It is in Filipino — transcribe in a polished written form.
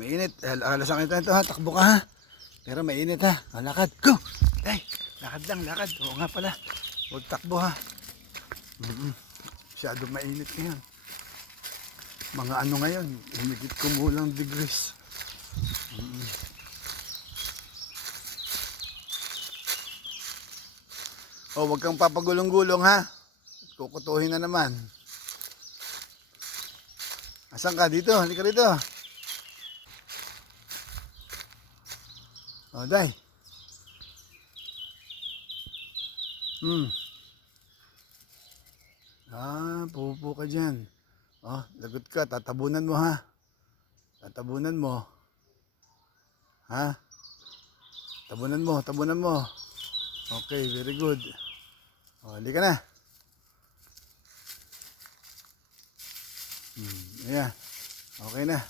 Mainit. Alasan kita ito ha. Takbo ka ha. Pero mainit ha. Lakad. Go! Day! Lakad lang, lakad. Oo nga pala. Huwag takbo ha. Masyado mainit ngayon. Mga ano ngayon. Humigit kumulang degrees. Oh, huwag kang papagulong-gulong ha. Kukutuhin na naman. Asan ka? Dito. Halika rito. Oh, Day. Pupo ka dyan. Oh, lagot ka. Tatabunan mo ha. Tatabunan mo. Ha? Tabunan mo, tabunan mo. Okay, very good. Oh, halika na. Ayan. Okay na.